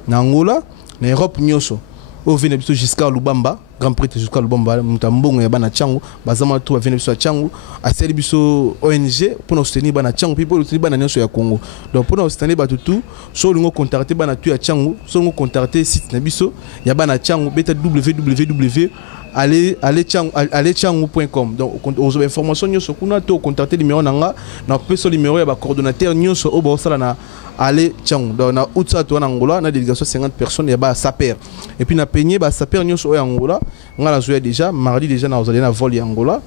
na Angola na Europe nyoso au venu jusqu'à Lubamba grand prix jusqu'à Lubamba mutambongo ya bana changu bazama tu venu biso changu aseli biso ONG pour nous soutenir bana changu puis pour soutenir bana nyonso ya Congo donc pour nous soutenir batutu so lingo contacter bana tu ya changu so lingo contacter site na biso ya bana changu beta www allez changu.com donc aux informations nyonso kuna to contacter numéro nanga na peso numéro ya ba coordonnateur nyonso o ba sala na aller changu donc na outsa to na Angola na délégation 50 personnes ya ba saper et puis na peigné ba saper nyonso ya Angola ngala zoya déjà mardi déjà na ozali na vol ya Angola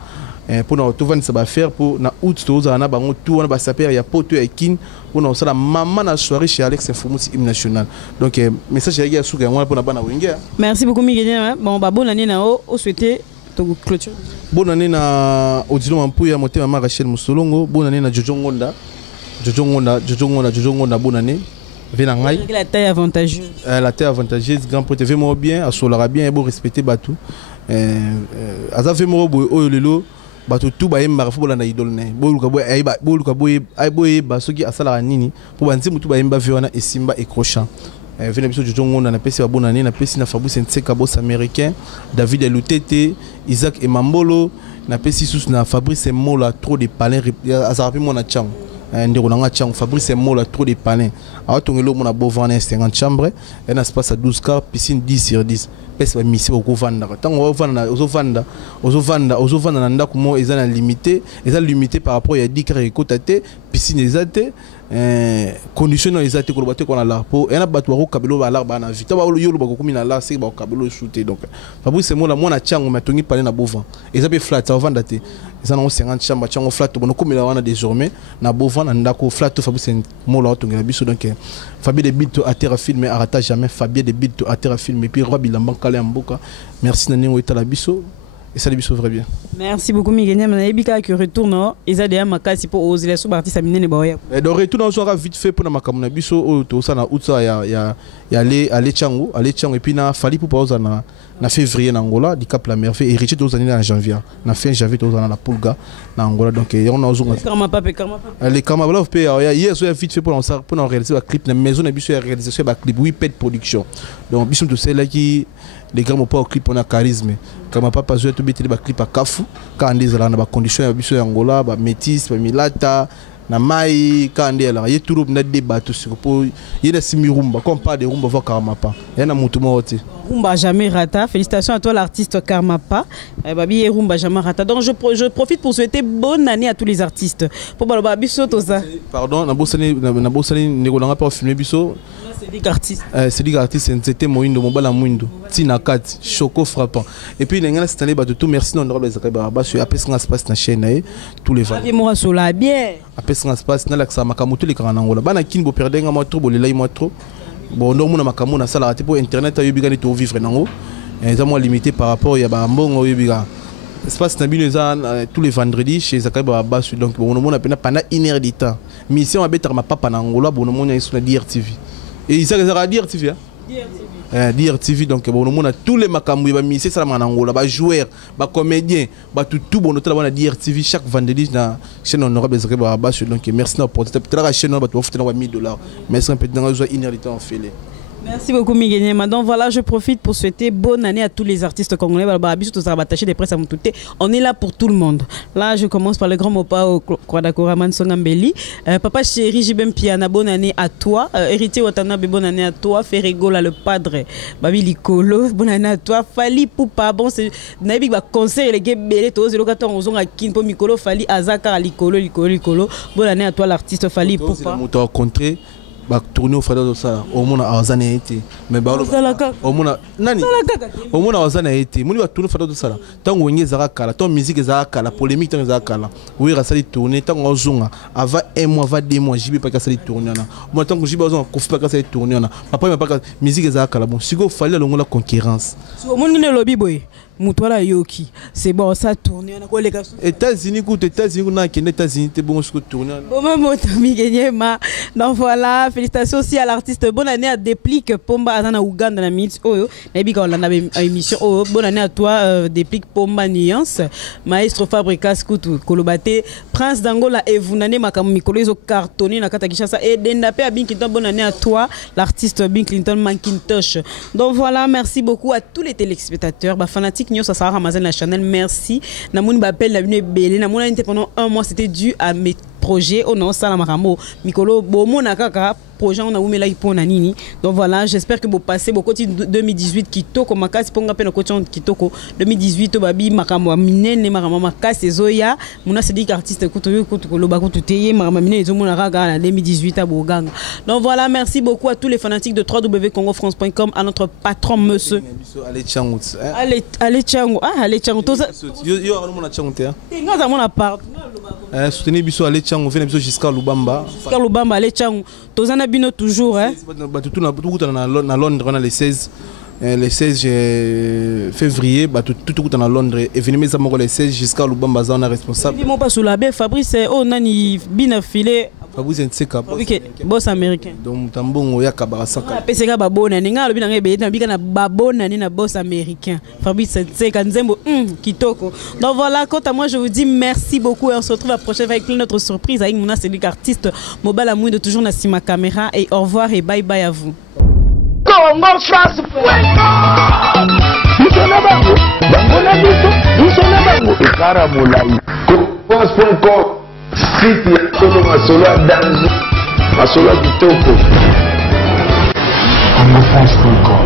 pour na to vendre ça ba faire pour na août to za na bango tout na ba saper ya poto ya kin pour na sala maman na soirée chez Alex Informuti hymne national donc message ya suka ngala pour na bana wenge. Merci beaucoup Miguel. Bon ba bonne année na o souhaiter to clôture. Bonne année na Odilo Mampuya motema ma Rachel Musolongo, bonne année na Jojo Ngonda. Jojo Ngonda bonne année. Vena ngai. La taille avantageuse. La taille avantageuse grand pour TV mo bien, asolara bien et bon respecter batu. Aza fe mo boy o lelo batu tout ba yemba fo bolanda idol ne. Boluka boy ay boy ba soki asala nini pour banzi mutu ba yemba viona et simba et crochet. Vena biso Jojo Ngonda na pesi ba bonne année na pesi na Fabrice Nseka boss américain, David Elutete, Isaac Emambolo na pesi sous na Fabrice Mola trop de palais azarapi mona chang ndeko nanga chang Fabrice Mola trop de palais awatongelo mona bovana 50 chambres et un espace à 12 car piscine 10 sur 10 pesa ba misi ko vanda tango ozovanda na ndako mo ezana limité par rapport ya 10 car ekotate piscine ezate condition ezate ko baté ko na la po ena bato ko kabelo ba la ba na vita ba yolo ba ko komina la se ba ko kabelo shooter donc Fabrice Mola mona chang matongi palais na bovan ezabe flat ça vanda te ezana 50 chambres chango flat bono komila wana désormais na bovan na ndako flat Fabrice Mola tongi na biso donc Fabien de Bito à terre film arrêta jamais Fabien de Bito à terre film et puis Rob Bilamban Kalé Mboka merci Nani Wetala biso et ça biso très bien. Merci beaucoup Miguel na ebika que retourne ezade makasi pour oser les sous-artistes aminene baoya. Et de retour on sera vite fait pour na makamuna biso to ça na utsa ya aller Chango et puis na fali pour pausa na février na Angola di Cap la Merveille et Richard aux années en janvier na fin janvier aux années na Pulga na Angola donc on a ozonga les camarades pe hier so vite fait pour on réaliser un clip na maison na biso réalisation ba clip oui pet production donc biso to c'est là qui les gars pas au clip on a charisme comme papa zo to biteli ba clip à Kafu quand des là na ba condition ya biso ya Angola ba métis ba milata na mai kande la yeturu na débat tout sur pour yena simirumba comme pas de rumba va Karmapa yana mutu mote rumba jamais rata. Félicitations à toi l'artiste Karmapa babi rumba jamais rata. Donc je profite pour souhaiter bonne année à tous les artistes pour baloba biso to ça pardon na bosani ngolanga pas filmer biso c'est des artistes c'était moindo mobala muindo tina kat choco frappant et puis ngana cette année tout merci non honorable Zakaba ba sur après ce qui se passe na chaîne tous les vendredis moi sur la bien après ce qui se passe na la ça makamutu le kana ngola bana kin bo perdre nga mo trop bolela mo trop bon no mona makamu na sala pour internet ayo bigani to vivre nango et moi limité par rapport ya ba mbongo yo biga espace na bino tous les vendredis chez Zakaba ba donc bon no mona pendant 1 heure de temps mission abetar ma papa na ngola bon no mona sur la DRTV et il s'agit de DRTV DRTV donc bon on a tous les makambu ba misi ça na Angola ba joueur ba comédien ba tout bon on a DRTV chaque vendredi na chaîne honorable Zakaba ba donc merci na pour cette la chaîne ba to foutre na $1000 merci un peu dans une heure de temps fait. Merci beaucoup Miguel. Donc voilà, je profite pour souhaiter bonne année à tous les artistes congolais. On est là pour tout le monde. Là, je commence par le grand Mopa au Kwadakoraman Songambeli. Papa chéri, Jibem Piana, bonne année à toi. Héritier Watanabe, bonne année à toi. Ferregola, le padre. Babi Likolo, bonne année à toi. Fali Poupa, bon, c'est Naibik va conseiller les Gebele, tous les locataires ont un Kinpo Mikolo, Fali Azaka, Likolo. Bonne année à toi, l'artiste Fali Poupa. Ba tourner au fada de ça au mona azana été mais ba au mona nani au mona azana été moni ba tourner fada de ça tango wenye zaka kala ton musique zaka kala polémique tango zaka kala oui rasali tourner tango ozunga avant 1 mois va 2 mois jibi pas ka sali tourner na moi tango jibi ozunga ko fa ka sali tourner na papa pas ka musique zaka kala bon siko fallait longo la concurrence so moni ne lobby boy Moutouala Yoki, c'est bon, ça tourne. États-Unis, on a États-Unis, c'est bon, je tourne. Donc voilà, félicitations aussi à l'artiste. Bonne année à Déplique Pomba Azana Ouganda na minute. Oh, Nabi quand on a une émission. Oh, bonne année à toi, Déplique Pomba Nuance, Maestro Fabricas Koutou, Kolobate, Prince d'Angola et vous n'avez pas comme Mikolo, ils ont cartonné na Katakishasa et Dendape à Binkinton. Bonne année à toi, l'artiste Bin Clinton Macintosh. Donc voilà, merci beaucoup à tous les téléspectateurs, fanatiques. Ça sera Amazon la Chanel, merci. Namouni Bapel, la Bune Bélé, Namouna était pendant 1 mois, c'était dû à mes projets. Oh non, ça la maramo. Mikolo, Bomo Nakaka, projet, on a oumé là pour Nanini. Donc voilà, j'espère que vous passez beaucoup de 2018 Kitoko, Makasi, Ponga Pena Kochon Kitoko, 2018, Babi, Makamo, Minen, Marama Makasi, Zoya, Mouna Sedik, artiste, Koutoyo, Koutolo, Bakoutouteye, Marama Minen, Zomona Raga, 2018 à Bourgang. Donc voilà, merci beaucoup à tous les fanatiques de www.congofrance.com, à notre patron, monsieur. Allez, Tchango. Allez, Tchango. Ah, allez, Tchango. Yo, on a Tchango. T'as mon appart. Soutenez Bisso, allez, Tchango, venez jusqu'à Lubamba. Jusqu'à Lubamba, allez, Tchango. Tozana Bino toujours, hein. Tout à Londres, on a les 16 février, tout à Londres. Et venez mes amours les 16 jusqu'à Lubamba, on a responsable. Dis-moi pas sous la baie, Fabrice, oh, nani, bien filé. Fabrice Ntseka, boss américain. Donc, tambon, ya kabara saka. PCK babona, ninga lobi nanga beta, bika na babona ni na boss américain. Fabrice Ntseka, nzembo, kitoko. Donc voilà, quant à moi, je vous dis merci beaucoup et on se retrouve la prochaine fois avec notre surprise avec Mouna Sedik artiste Mobala Mouy de toujours na Sima Caméra et au revoir et bye bye à vous. Congo France. ntango ekara molai congofrance.com site ya solo masolo ya danzo masolo ya kitoko congofrance.com